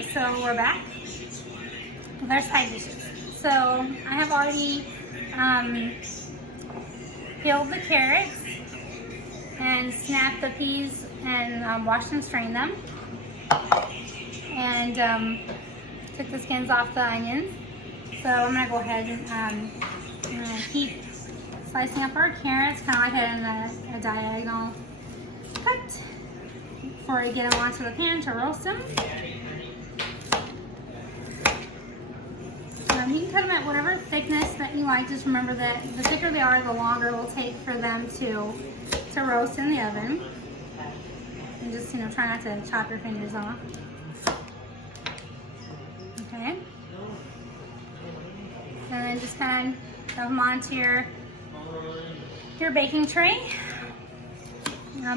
Okay, so we're back with our side dishes. So I have already peeled the carrots and snapped the peas and washed and strained them. And took the skins off the onions. So I'm gonna go ahead and I'm gonna keep slicing up our carrots, kind of like in a diagonal cut before I get them onto the pan to roast them. You can cut them at whatever thickness that you like. Just remember that the thicker they are, the longer it will take for them to roast in the oven. And just, try not to chop your fingers off. Okay. And then just kind of throw them onto your baking tray.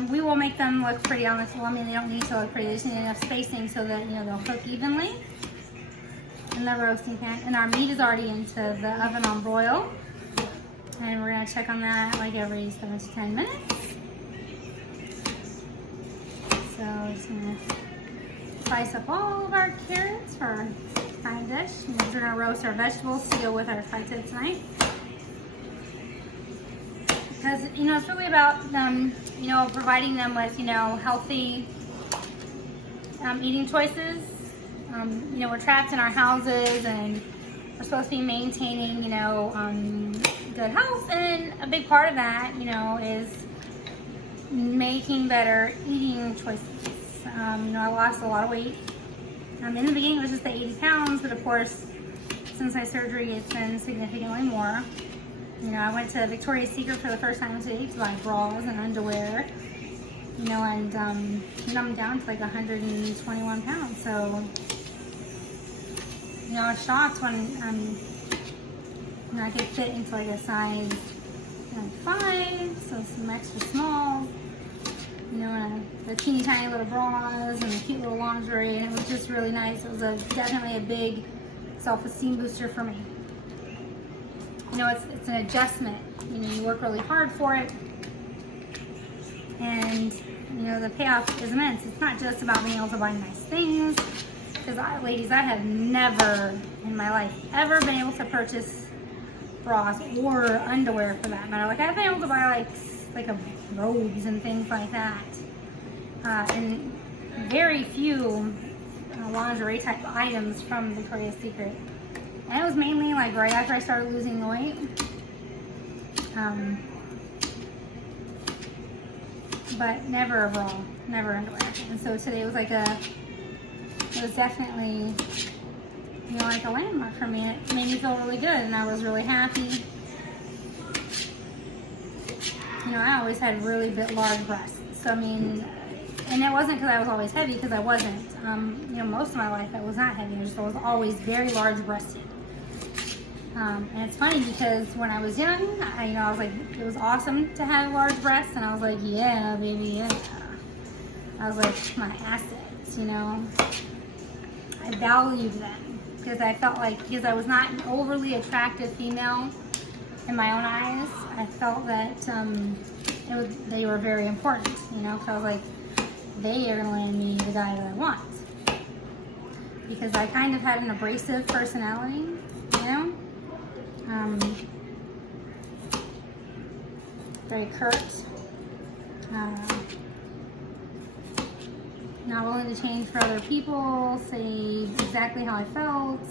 We will make them look pretty on this. Well, I mean, they don't need to look pretty. They just need enough spacing so that they'll cook evenly in the roasting pan. And our meat is already into the oven on broil, and we're gonna check on that like every 7 to 10 minutes. So just gonna slice up all of our carrots for our side dish. And we're gonna roast our vegetables to go with our side dish tonight. Because it's really about providing them with healthy eating choices. We're trapped in our houses and we're supposed to be maintaining good health, and a big part of that is making better eating choices. I lost a lot of weight. In the beginning it was just the 80 pounds, but of course since my surgery it's been significantly more. I went to Victoria's Secret for the first time today to buy bras and underwear, and I'm down to like 121 pounds. So, I was shocked when I could fit into like a size 5, so some extra small, and the teeny tiny little bras and the cute little lingerie, and it was just really nice. It was definitely a big self-esteem booster for me. It's an adjustment. You work really hard for it, and the payoff is immense. It's not just about being able to buy nice things, because ladies, I have never in my life ever been able to purchase bras or underwear for that matter. Like, I've been able to buy like robes and things like that, and very few lingerie type items from Victoria's Secret. And it was mainly like right after I started losing the weight. But never a bra, never underwear. And so today was it was definitely, like a landmark for me. And it made me feel really good, and I was really happy. I always had really large breasts. So, and it wasn't because I was always heavy, because I wasn't. Most of my life I was not heavy. I was always very large breasted. And it's funny because when I was young, I was like, it was awesome to have large breasts, and I was like, yeah, baby, yeah. I was like, my assets, I valued them because I felt like, because I was not an overly attractive female in my own eyes, I felt that they were very important, because I was like, they are going to land me the guy that I want. Because I kind of had an abrasive personality, very curt, not willing to change for other people, say exactly how I felt,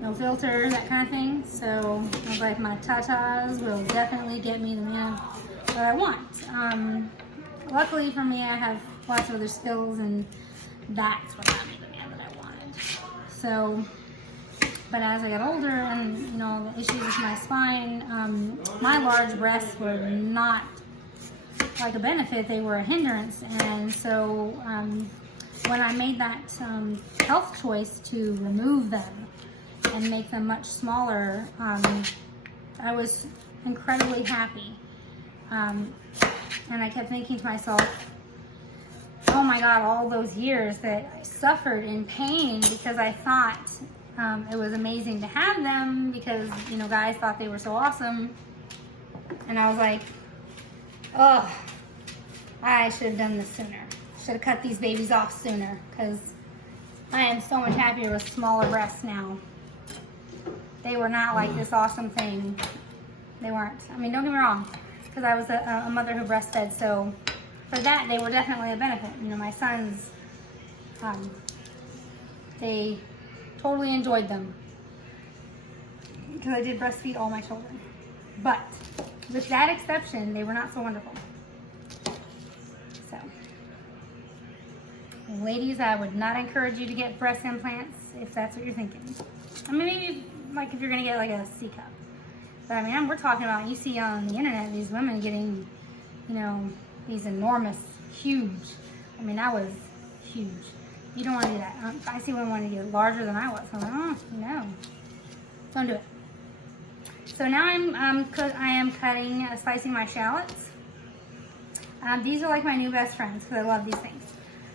no filter, that kind of thing. So I was like, my tatas will definitely get me the man that I want. Luckily for me, I have lots of other skills, and that's what got me the man that I wanted. So, but as I got older and, the issues with my spine, my large breasts were not like a benefit, they were a hindrance. And so when I made that health choice to remove them and make them much smaller, I was incredibly happy. And I kept thinking to myself, oh my God, all those years that I suffered in pain because I thought it was amazing to have them, because, guys thought they were so awesome. And I was like, oh, I should have done this sooner. Should have cut these babies off sooner, because I am so much happier with smaller breasts now. They were not like this awesome thing. They weren't. I mean, don't get me wrong, because I was a mother who breastfed, so for that, they were definitely a benefit. You know, my sons, they totally enjoyed them because I did breastfeed all my children. But with that exception, they were not so wonderful. So, ladies, I would not encourage you to get breast implants if that's what you're thinking. I mean, maybe like if you're gonna get like a C cup. But I mean, we're talking about, you see on the internet, these women getting, you know, these enormous, huge. I mean, that was huge. You don't want to do that. I see women wanting to get larger than I was. I'm like, oh, no. Don't do it. So now I am cutting, slicing my shallots. These are like my new best friends because I love these things.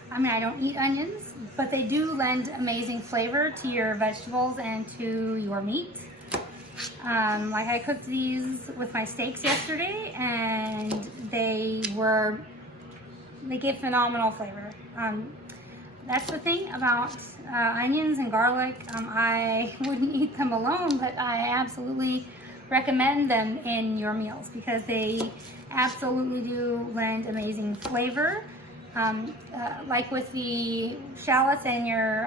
I mean, I don't eat onions, but they do lend amazing flavor to your vegetables and to your meat. Like I cooked these with my steaks yesterday, and they gave phenomenal flavor. That's the thing about onions and garlic. I wouldn't eat them alone, but I absolutely recommend them in your meals because they absolutely do lend amazing flavor. Like with the shallots and your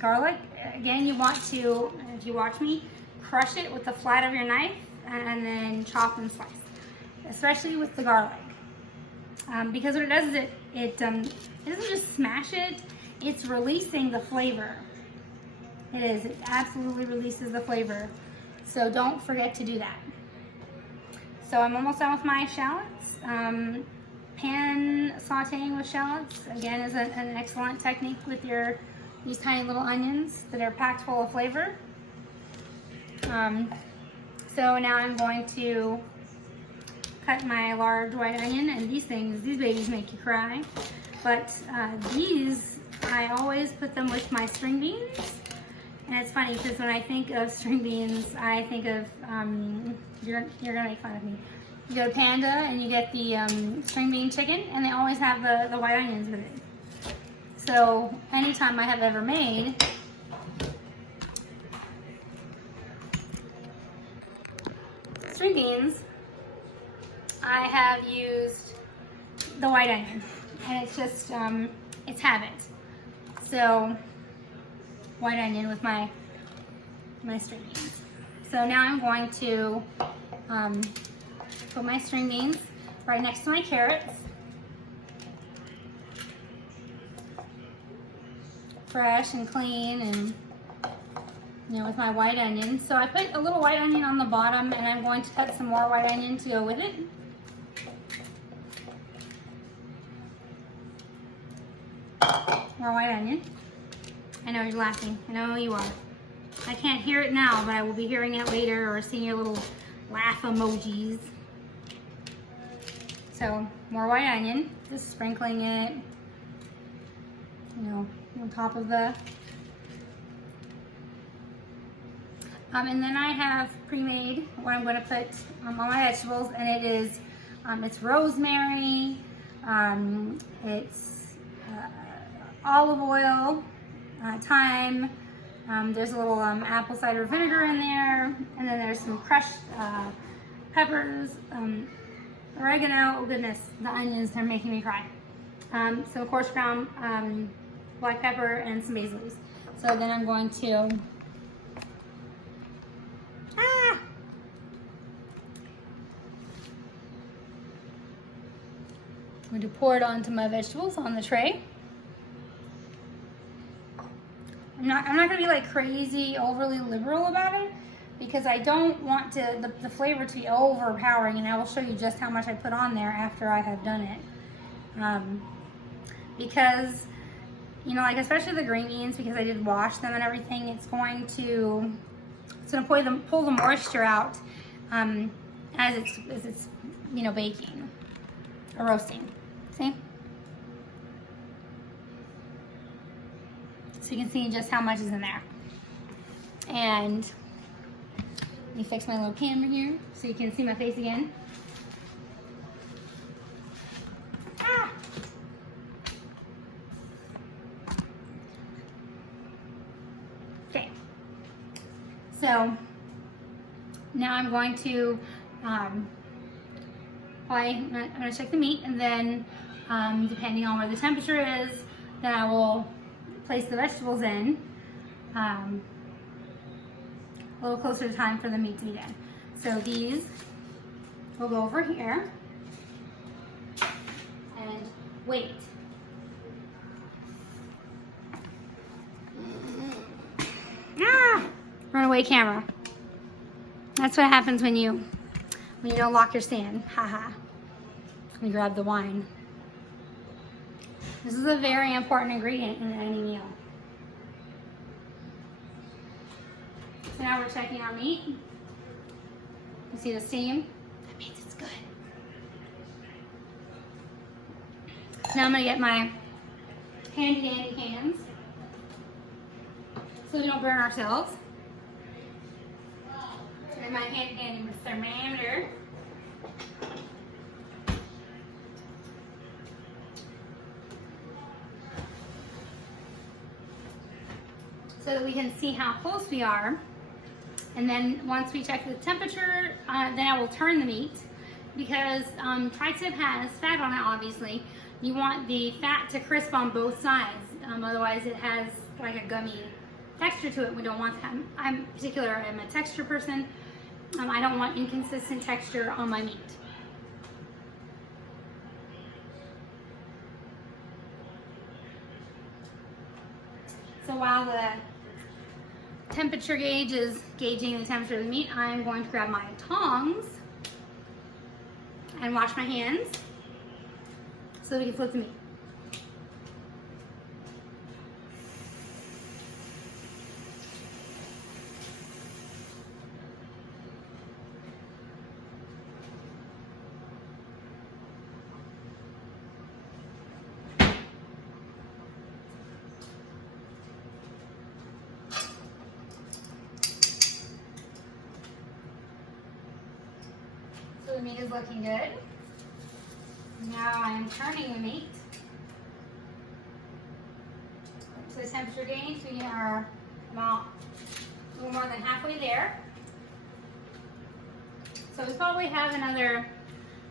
garlic, again, you want to, if you watch me, crush it with the flat of your knife and then chop and slice, especially with the garlic. Because what it does is it doesn't just smash it, it's releasing the flavor. It is, it absolutely releases the flavor. So don't forget to do that. So I'm almost done with my shallots. Pan sauteing with shallots, again, is an excellent technique with these tiny little onions that are packed full of flavor. So now I'm going to cut my large white onion, and these babies make you cry. But these, I always put them with my string beans. And it's funny because when I think of string beans, I think of, you're gonna make fun of me. You go to Panda and you get the string bean chicken, and they always have the white onions with it. So anytime I have ever made string beans, I have used the white onion, and it's just, it's habit. So white onion with my string beans. So now I'm going to put my string beans right next to my carrots. Fresh and clean, and you know, with my white onion. So I put a little white onion on the bottom, and I'm going to cut some more white onion to go with it. More white onion. I know you're laughing. I know you are. I can't hear it now, but I will be hearing it later or seeing your little laugh emojis. So more white onion, just sprinkling it, you know, on top of the. And then I have pre-made what I'm going to put on my vegetables, and it is, it's rosemary, it's olive oil, thyme, there's a little apple cider vinegar in there, and then there's some crushed peppers, oregano. Oh goodness, the onions, they're making me cry. Some coarse ground black pepper and some basil leaves. So then I'm going to I'm going to pour it onto my vegetables on the tray. I'm not going to be like crazy, overly liberal about it, because I don't want the flavor to be overpowering, and I will show you just how much I put on there after I have done it. Because, you know, like especially the green beans, because I did wash them and everything, it's going to pull the moisture out as it's you know, baking or roasting. See? So you can see just how much is in there. And let me fix my little camera here so you can see my face again. Okay. So now I'm going to, I'm going to check the meat, and then depending on where the temperature is, then I will place the vegetables in a little closer to time for the meat to be done. So these will go over here and wait. Ah! Runaway camera. That's what happens when you don't lock your stand. Haha. We grab the wine. This is a very important ingredient in any meal. So now we're checking our meat. You see the steam? That means it's good. Now I'm gonna get my handy dandy hands so we don't burn ourselves. And my handy dandy thermometer. So that we can see how close we are. And then once we check the temperature, then I will turn the meat, because tri-tip has fat on it, obviously. You want the fat to crisp on both sides, otherwise it has like a gummy texture to it. We don't want that. I'm a texture person. I don't want inconsistent texture on my meat. So while the temperature gauge is gauging the temperature of the meat, I'm going to grab my tongs and wash my hands so we can flip the meat. So the meat is looking good. Now I'm turning the meat to the temperature gauge. We are about a little more than halfway there. So we probably have another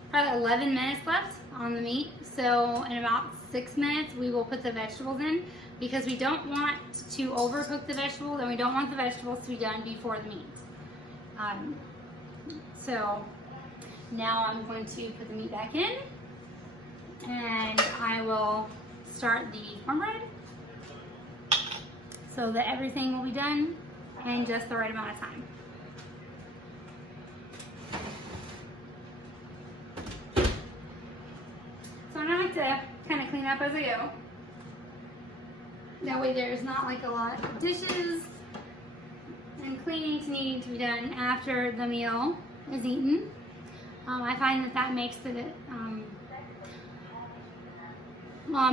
probably 11 minutes left on the meat. So in about 6 minutes we will put the vegetables in, because we don't want to overcook the vegetables, and we don't want the vegetables to be done before the meat. So now I'm going to put the meat back in, and I will start the cornbread so that everything will be done in just the right amount of time. So I'm going to have to kind of clean up as I go. That way there's not like a lot of dishes and cleaning to need to be done after the meal is eaten. I find that makes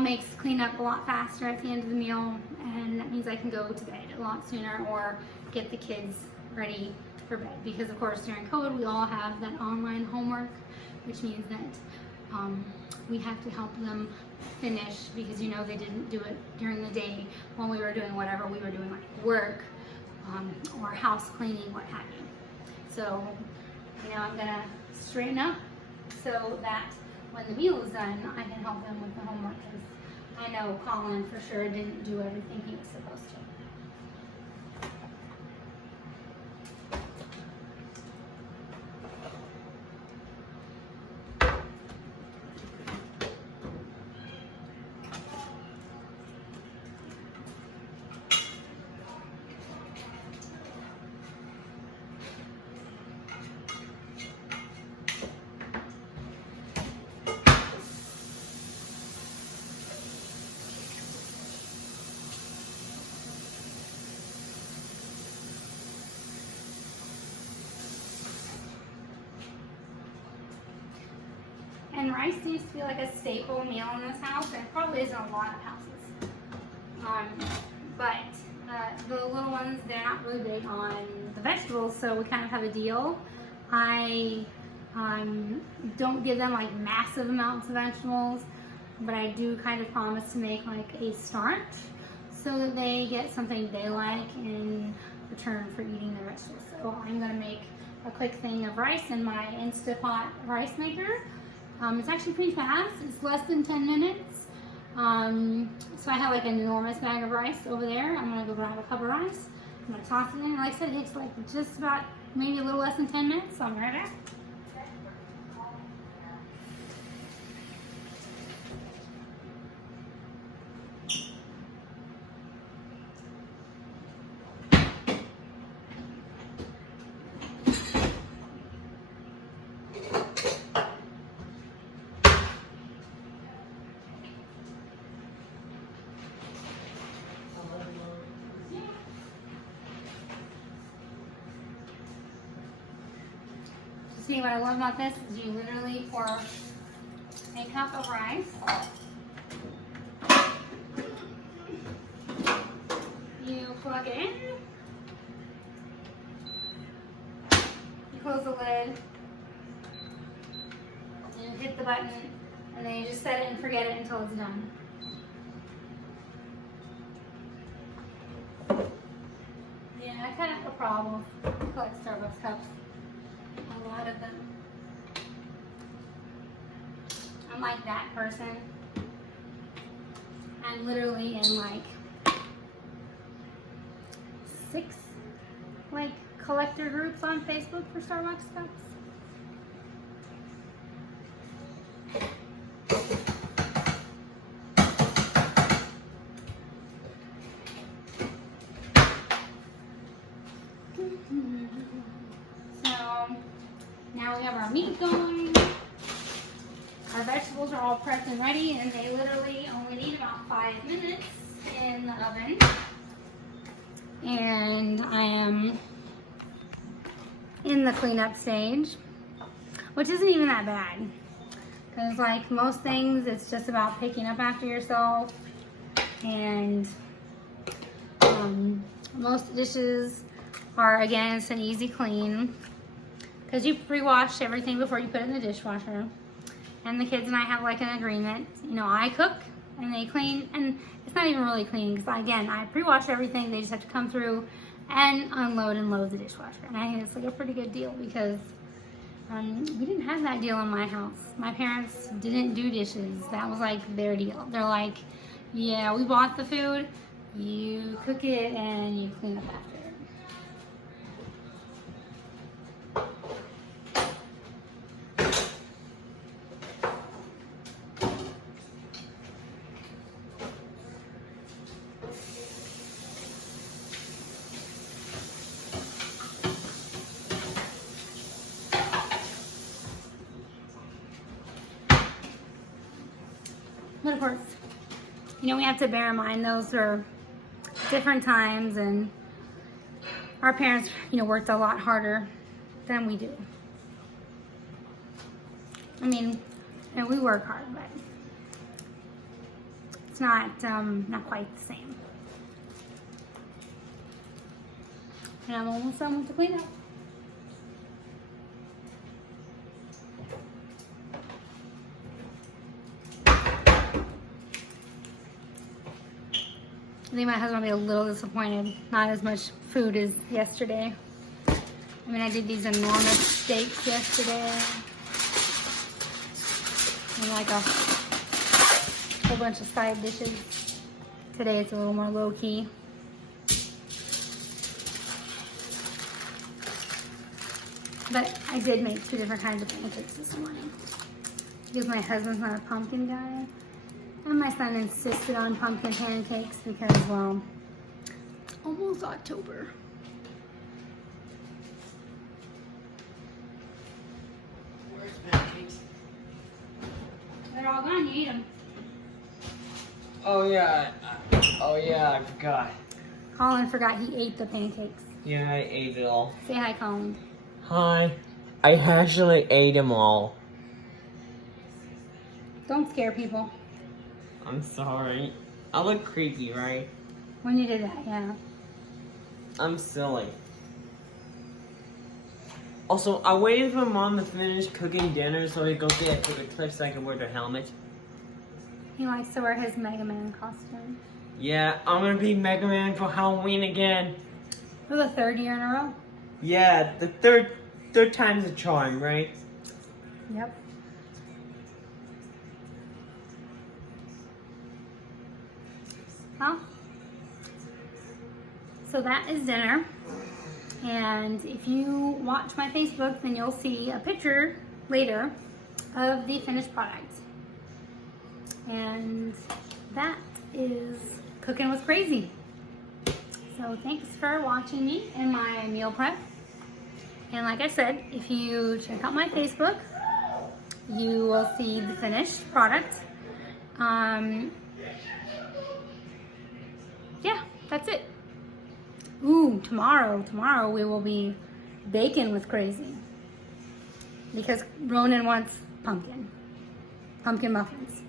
makes cleanup a lot faster at the end of the meal, and that means I can go to bed a lot sooner or get the kids ready for bed, because of course during COVID we all have that online homework, which means that we have to help them finish, because they didn't do it during the day when we were doing whatever we were doing, like work or house cleaning, what have you. So I'm gonna straighten up so that when the meal is done, I can help them with the homework, because I know Colin for sure didn't do everything he was supposed to. And rice seems to be like a staple meal in this house, and it probably is in a lot of houses. But the little ones, they're not really big on the vegetables, so we kind of have a deal. I don't give them like massive amounts of vegetables, but I do kind of promise to make like a start. so that they get something they like in return for eating their vegetables. So I'm gonna make a quick thing of rice in my Instapot rice maker. It's actually pretty fast. It's less than 10 minutes. So I have like an enormous bag of rice over there. I'm gonna go grab a cup of rice. I'm gonna toss it in. Like I said, it takes like just about maybe a little less than 10 minutes. So I'm right back. See, what I love about this is you literally pour a cup of rice. You plug it in. You close the lid. You hit the button, and then you just set it and forget it until it's done. Yeah, I kind of have a problem. I collect Starbucks cups. A lot of them. I'm like that person. I'm literally in like 6 like collector groups on Facebook for Starbucks cups. Now we have our meat going. Our vegetables are all prepped and ready, and they literally only need about 5 minutes in the oven. And I am in the cleanup stage, which isn't even that bad. Because like most things, it's just about picking up after yourself. And most dishes are, again, it's an easy clean. Because you pre-wash everything before you put it in the dishwasher. And the kids and I have like an agreement. You know, I cook and they clean. And it's not even really cleaning because, again, I pre-wash everything. They just have to come through and unload and load the dishwasher. And I think it's like a pretty good deal because we didn't have that deal in my house. My parents didn't do dishes. That was like their deal. They're like, yeah, we bought the food. You cook it and you clean up after. But of course, you know, we have to bear in mind those are different times, and our parents, you know, worked a lot harder than we do. I mean, you know, we work hard, but it's not quite the same. And I'm almost done with the cleanup. I think my husband will be a little disappointed. Not as much food as yesterday. I mean, I did these enormous steaks yesterday. And like a whole bunch of side dishes. Today it's a little more low-key. But I did make 2 different kinds of pancakes this morning. Because my husband's not a pumpkin guy. And my son insisted on pumpkin pancakes because, well, it's almost October. Where's pancakes? They're all gone. You ate them. Oh yeah, I forgot. Colin forgot he ate the pancakes. Yeah, I ate it all. Say hi, Colin. Hi. I actually ate them all. Don't scare people. I'm sorry. I look creepy, right? When you did that, yeah. I'm silly. Also, I waited for Mom to finish cooking dinner so we could go get a clip so I can wear the helmet. He likes to wear his Mega Man costume. Yeah, I'm gonna be Mega Man for Halloween again. For the 3rd year in a row? Yeah, the third time's a charm, right? Yep. Well, so that is dinner. And if you watch my Facebook, then you'll see a picture later of the finished product. And that is Cooking with Crazy. So thanks for watching me in my meal prep. And like I said, if you check out my Facebook, you will see the finished product. Yeah, that's it. Ooh, tomorrow we will be baking with Crazy. Because Ronan wants pumpkin muffins.